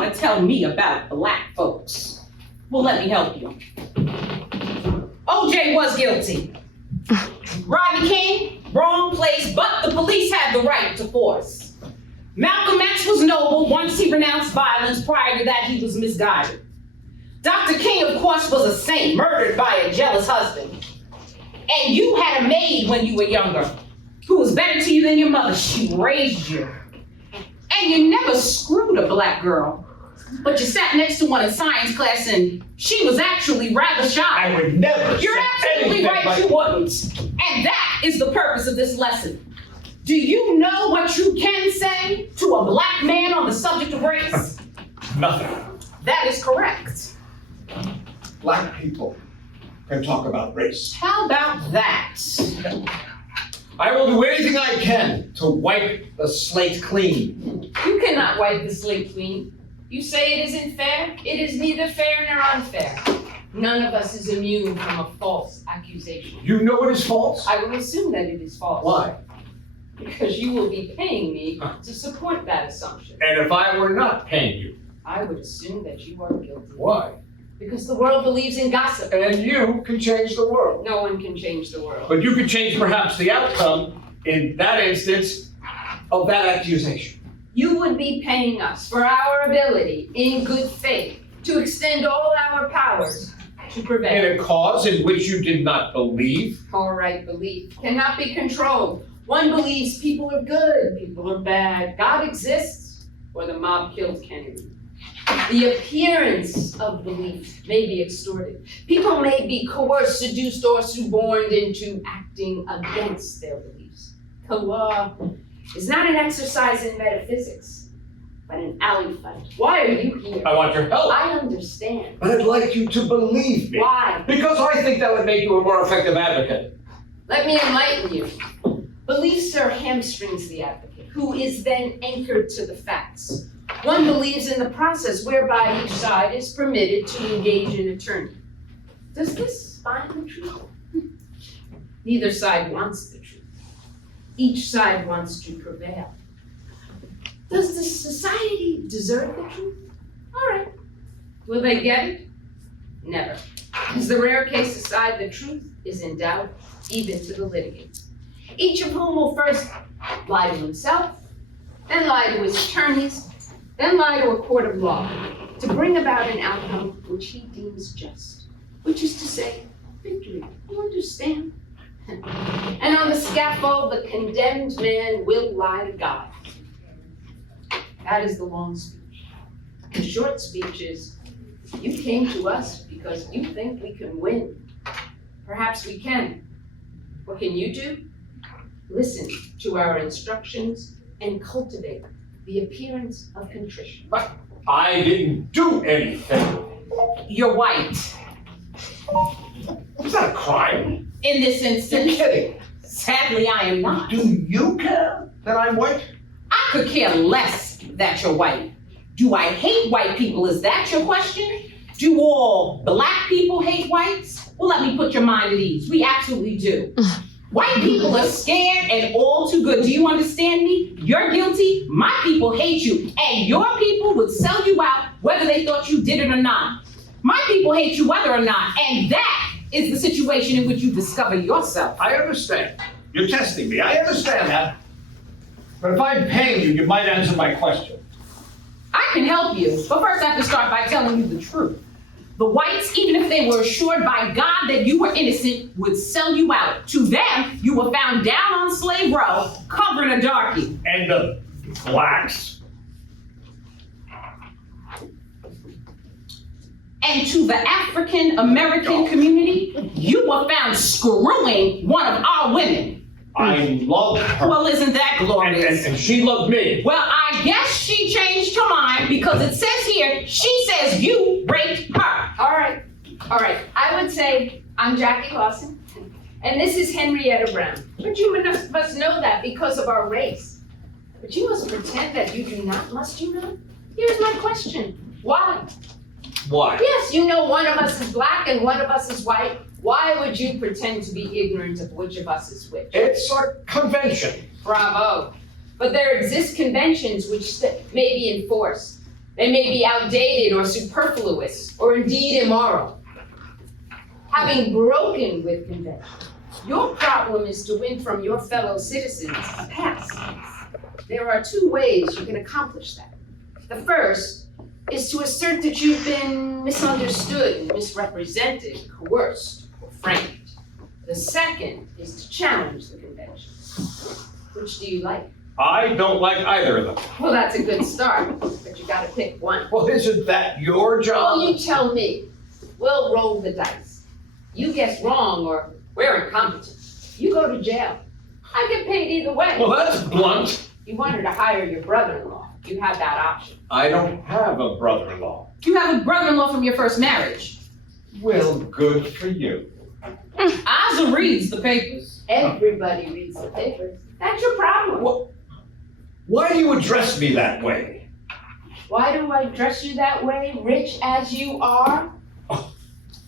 want to tell me about black folks? Well, let me help you. OJ was guilty. Rodney King, wrong place, but the police had the right to force. Malcolm X was noble once he renounced violence. Prior to that, he was misguided. Dr. King, of course, was a saint, murdered by a jealous husband. And you had a maid when you were younger, who was better to you than your mother. She raised you. And you never screwed a black girl, but you sat next to one in science class and she was actually rather shy. I would never. You're absolutely right, you wouldn't. And that is the purpose of this lesson. Do you know what you can say to a black man on the subject of race? Nothing. That is correct. Black people can talk about race. How about that? I will do anything I can to wipe the slate clean. You cannot wipe the slate clean. You say it isn't fair. It is neither fair nor unfair. None of us is immune from a false accusation. You know it is false? I will assume that it is false. Why? Because you will be paying me to support that assumption. And if I were not paying you? I would assume that you are guilty. Why? Because the world believes in gossip. And you can change the world. No one can change the world. But you can change perhaps the outcome, in that instance, of that accusation. You would be paying us for our ability, in good faith, to extend all our powers to prevail. In a cause in which you did not believe? All right, belief cannot be controlled. One believes people are good, people are bad, God exists, or the mob killed Kennedy. The appearance of belief may be extorted. People may be coerced, seduced, or suborned into acting against their beliefs. The law is not an exercise in metaphysics, but an alley fight. Why are you here? I want your help. I understand. But I'd like you to believe me. Why? Because I think that would make you a more effective advocate. Let me enlighten you. Belief, sir, hamstrings the advocate, who is then anchored to the facts. One believes in the process whereby each side is permitted to engage an attorney. Does this find the truth? Neither side wants the truth. Each side wants to prevail. Does the society deserve the truth? All right. Will they get it? Never. As the rare case aside, the truth is in doubt, even to the litigant. Each of whom will first lie to himself, then lie to his attorneys, then lie to a court of law, to bring about an outcome which he deems just, which is to say, victory. You understand? And on the scaffold, the condemned man will lie to God. That is the long speech. The short speech is, you came to us because you think we can win. Perhaps we can. What can you do? Listen to our instructions and cultivate the appearance of contrition. But I didn't do anything. You're white. Is that a crime? In this You're instance, kidding. sadly, I am not. Do you care that I'm white? I could care less that you're white. Do I hate white people? Is that your question? Do all black people hate whites? Well, let me put your mind at ease. We absolutely do. White people are scared and all too good. Do you understand me? You're guilty. My people hate you. And your people would sell you out whether they thought you did it or not. My people hate you whether or not. And that is the situation in which you discover yourself. I understand. You're testing me. I understand that. But if I'm paying you, you might answer my question. I can help you, but first I have to start by telling you the truth. The whites, even if they were assured by God that you were innocent, would sell you out. To them, you were found down on Slave Row, covering a darky. And the blacks? And to the African American community, you were found screwing one of our women. I love her. Well, isn't that glorious? And she loved me. Well, I guess she changed her mind because it says here, she says you raped her. All right. I would say I'm Jackie Lawson, and this is Henrietta Brown. But you must know that because of our race. But you must pretend that you do not, must you not? Here's my question. Why? Why? Yes, you know one of us is black and one of us is white. Why would you pretend to be ignorant of which of us is which? It's a convention. Bravo. But there exist conventions which may be enforced. They may be outdated or superfluous, or indeed immoral. Having broken with convention, your problem is to win from your fellow citizens a pass. There are two ways you can accomplish that. The first is to assert that you've been misunderstood, misrepresented, coerced, or framed. The second is to challenge the convention. Which do you like? I don't like either of them. Well, that's a good start, but you gotta pick one. Well, isn't that your job? Well, you tell me. We'll roll the dice. You guess wrong or we're incompetent. You go to jail. I get paid either way. Well, that's blunt. You wanted to hire your brother-in-law. You had that option. I don't have a brother-in-law. You have a brother-in-law from your first marriage. Well, good for you. Ozzy reads the papers. Everybody reads the papers. That's your problem. What? Why do you address me that way? Why do I dress you that way, rich as you are?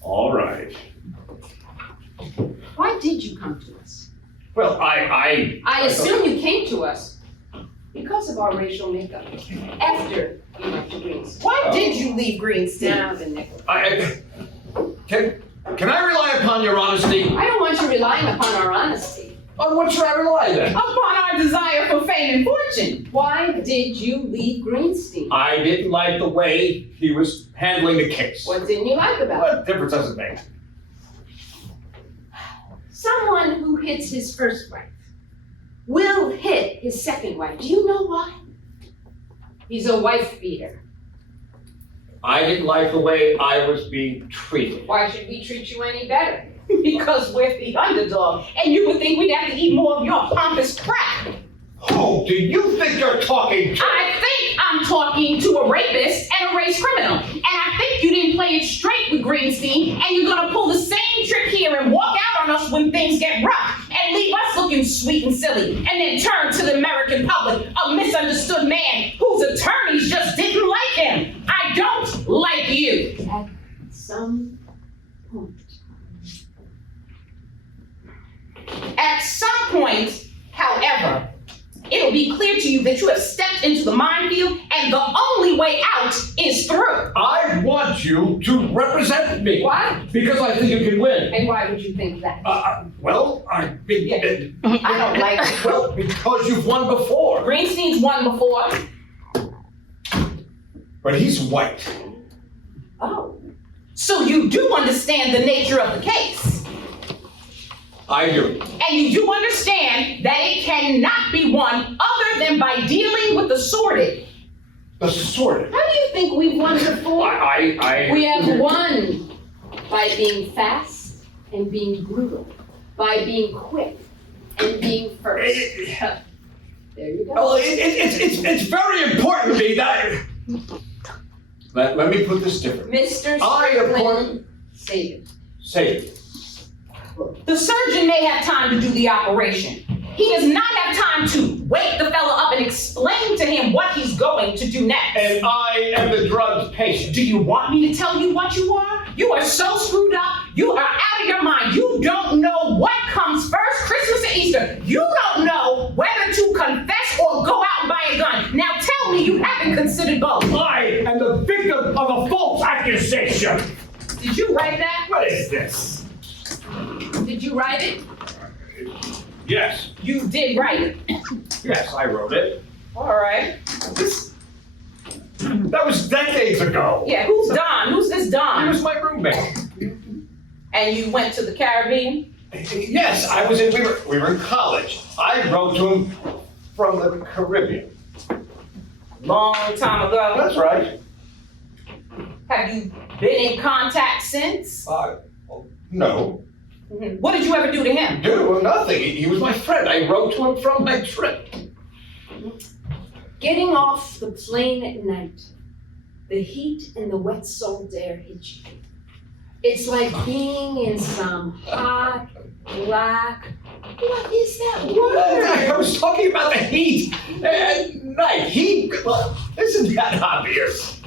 All right. Why did you come to us? Well, I assume you came to us because of our racial makeup. After you went to Greenstone. Why did you leave Greenstone? Now the nickel. Can I rely upon your honesty? I don't want you relying upon our honesty. On what should I rely then? Upon our desire for fame and fortune. Why did you leave Greenstein? I didn't like the way he was handling the case. What didn't you like about it? What difference does it make? Someone who hits his first wife will hit his second wife. Do you know why? He's a wife beater. I didn't like the way I was being treated. Why should we treat you any better? Because we're the underdog, and you would think we'd have to eat more of your pompous crap. Oh, do you think you're talking to? I think I'm talking to a rapist and a race criminal, and I think you didn't play it straight with Greenstein, and you're gonna pull the same trick here and walk out on us when things get rough, and leave us looking sweet and silly, and then turn to the American public a misunderstood man whose attorneys just didn't like him. I don't like you. At some point. At some point, however, it'll be clear to you that you have stepped into the minefield and the only way out is through. I want you to represent me. Why? Because I think you can win. And why would you think that? Well, I've been... I don't like it. Well, because you've won before. Greenstein's won before. But he's white. Oh. So you do understand the nature of the case. I do. And you do understand that it cannot be won other than by dealing with the sordid. The sordid. How do you think we've won before? We have won by being fast and being brutal, by being quick and being first. There you go. Well, it's very important to me that... Let me put this differently. Mr. I Strickland, appoint... save it. Say it. The surgeon may have time to do the operation. He does not have time to wake the fella up and explain to him what he's going to do next. And I am the drugged patient. Do you want me to tell you what you are? You are so screwed up. You are out of your mind. You don't know what comes first, Christmas or Easter. You don't know whether to confess or go out and buy a gun. Now tell me you haven't considered both. I am the victim of a false accusation. Did you write that? What is this? Did you write it? Yes. You did write it. Yes, I wrote it. All right. That was decades ago. Yeah, who's Don? Who's this He Don? was my roommate. And you went to the Caribbean? Yes, we were in college. I wrote to him from the Caribbean. Long time ago. That's right. Have you been in contact since? No. What did you ever do to him? Do nothing. He was my friend. I wrote to him from my trip. Getting off the plane at night, the heat and the wet salt air hit you. It's like being in some hot, black, what is that I word? was talking about the heat at night. Heat? Well, isn't that obvious?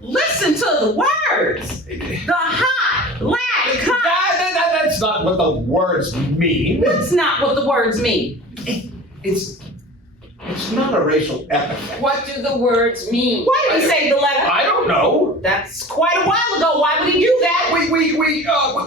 Listen to the words. The hot, black, hot. That's not what the words mean. That's not what the words mean. It's It's not a racial epithet. What do the words mean? Why did he say the letter? I don't know. That's quite a while ago. Why would he do that?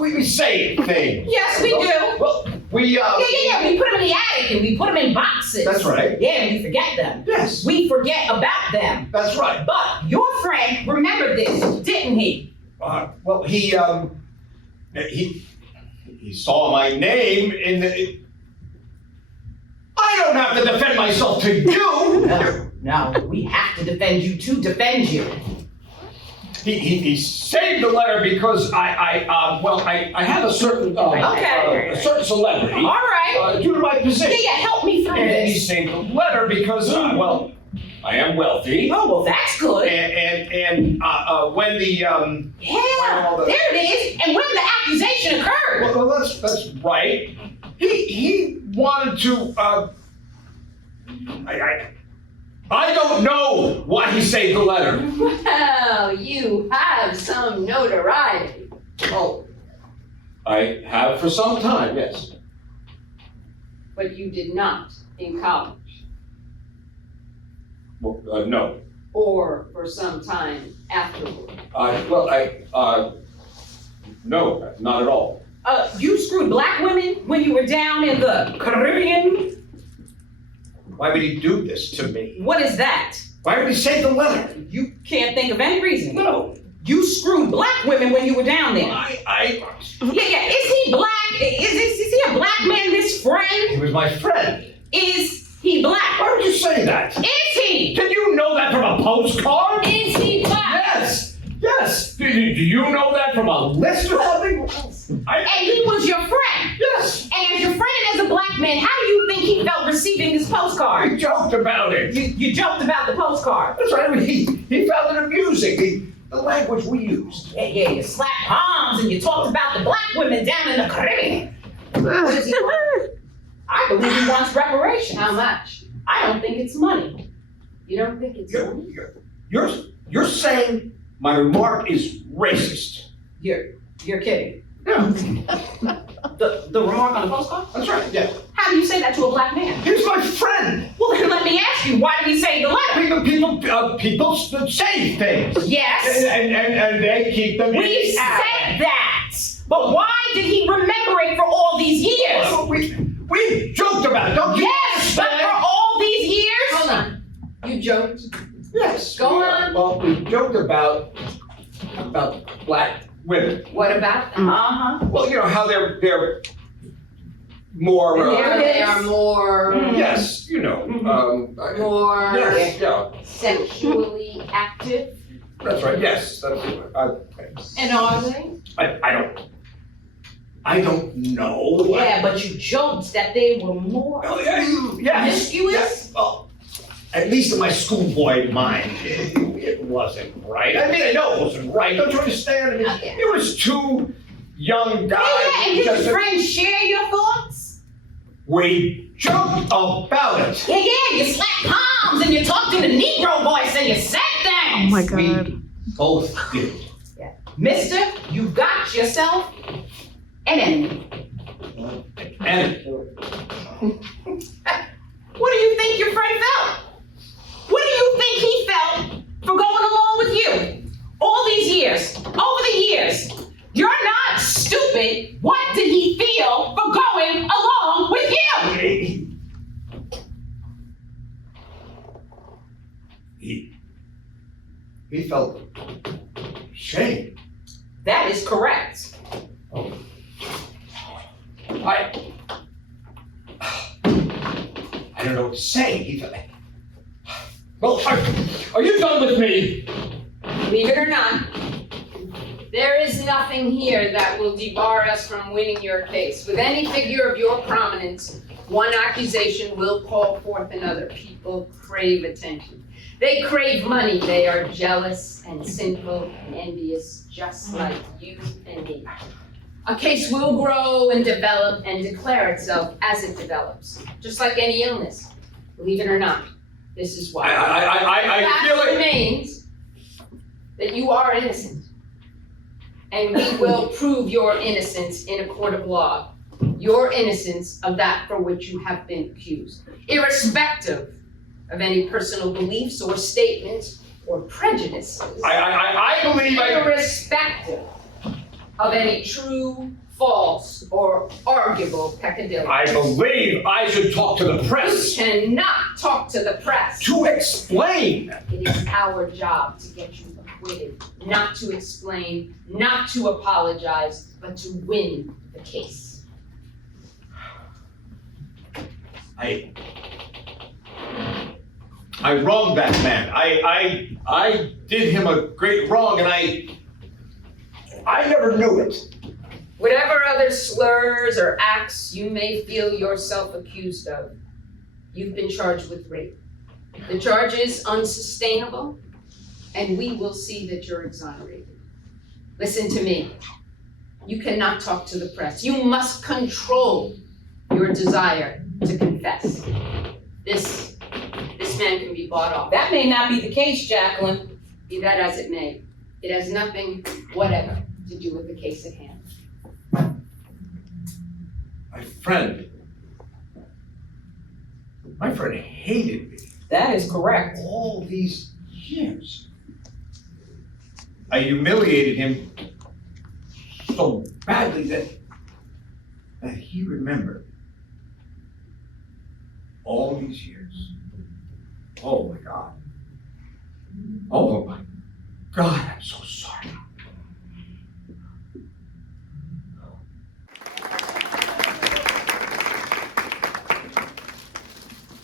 We say things. Yes, we do. Well, we, Yeah. We put them in the attic and we put them in boxes. That's right. Yeah, and we forget them. Yes. We forget about them. That's right. But your friend remembered this, didn't he? Well, he saw my name in the. I don't have to defend myself to you. No, we have to defend you to defend you. He saved the letter because I have a certain a certain celebrity. All right. Due to my position. Yeah, help me through And he this. saved the letter because I am wealthy. Oh, well, that's good. And when the Yeah, there it is. And when the accusation occurred. well that's right. He wanted to I don't know why he saved the letter. Well, you have some notoriety. Oh, I have for some time, yes. But you did not in college, Well, no. or for some time afterward. No, not at all. You screwed black women when you were down in the Caribbean? Why would he do this to me? What is that? Why would he save the letter? You can't think of any reason. No. You screwed black women when you were down there. I Yeah. Is he black? Is he a black man, this friend? He was my friend. Is he black? Why would you say that? Is he? Can you know that from a postcard? Is he black? Yes. Do you know that from a list or something? And he was your friend. Yes. And as your friend and as a black man, how do you think he felt receiving this postcard? We joked about it. You joked about the postcard. That's right. I mean, he found it amusing. The language we used. Yeah, you slapped palms and you talked about the black women down in the Caribbean. What does he want? I believe he wants reparations. How much? I don't think it's money. You don't think it's money? You're saying my remark is racist. You're kidding. Yeah. The remark on the postcard? That's right. Yeah. How do you say that to a black man? He's my friend. Well, then let me ask you, why did he say the letter? People say things. Yes, And they keep them in we the said that. But why did he remember it for all these years? We joked about it, don't you? Yes, but for all these years? Hold on. You joked? Yes. Go on. Well, we joked about black women. What about them? Uh-huh. Well, you know how they're more. They are more. Yes, you know. More Yes, yeah. sexually active. That's right. Yes, that's. And are they? I don't know. Yeah, but you joked that they were more. Oh, yeah, yes. Promiscuous? Yes. Well, at least in my schoolboy mind, it wasn't right. I mean, I know it wasn't right. Don't you understand? I mean, Okay. it was two young guys. Yeah, and did just- your friends share your thoughts? We joked about it. Yeah, you slapped palms and you talked in a Negro voice and you said Oh things. my God. We both did. Mister, you got yourself an enemy. And What do you think your friend felt? What do you think he felt for going along with you? All these years, over the years. You're not stupid. What did he feel for going along with you? he felt shame. That is correct. I don't know what to say. He felt. Well, are you done with me? Believe it or not, there is nothing here that will debar us from winning your case. With any figure of your prominence, one accusation will call forth another. People crave attention. They crave money. They are jealous and sinful and envious, just like you and me. A case will grow and develop and declare itself as it develops, just like any illness. Believe it or not, this is why. I feel Fact it. remains that you are innocent. And we will prove your innocence in a court of law. Your innocence of that for which you have been accused. Irrespective of any personal beliefs or statements or prejudices. I believe Irrespective of any true, false, or arguable peccadillo. I believe I should talk to the You press cannot talk to the press. to explain. It is our job to get you acquitted, not to explain, not to apologize, but to win the case. I wronged that man. I did him a great wrong, and I never knew it. Whatever other slurs or acts you may feel yourself accused of, you've been charged with rape. The charge is unsustainable, and we will see that you're exonerated. Listen to me. You cannot talk to the press. You must control your desire to confess. This man can be bought off. That may not be the case, Jacqueline. Be that as it may, it has nothing whatever to do with the case at hand. My friend hated me That is correct. all these years. I humiliated him so badly that he remembered all these years. Oh my God. Oh my God, I'm so sorry.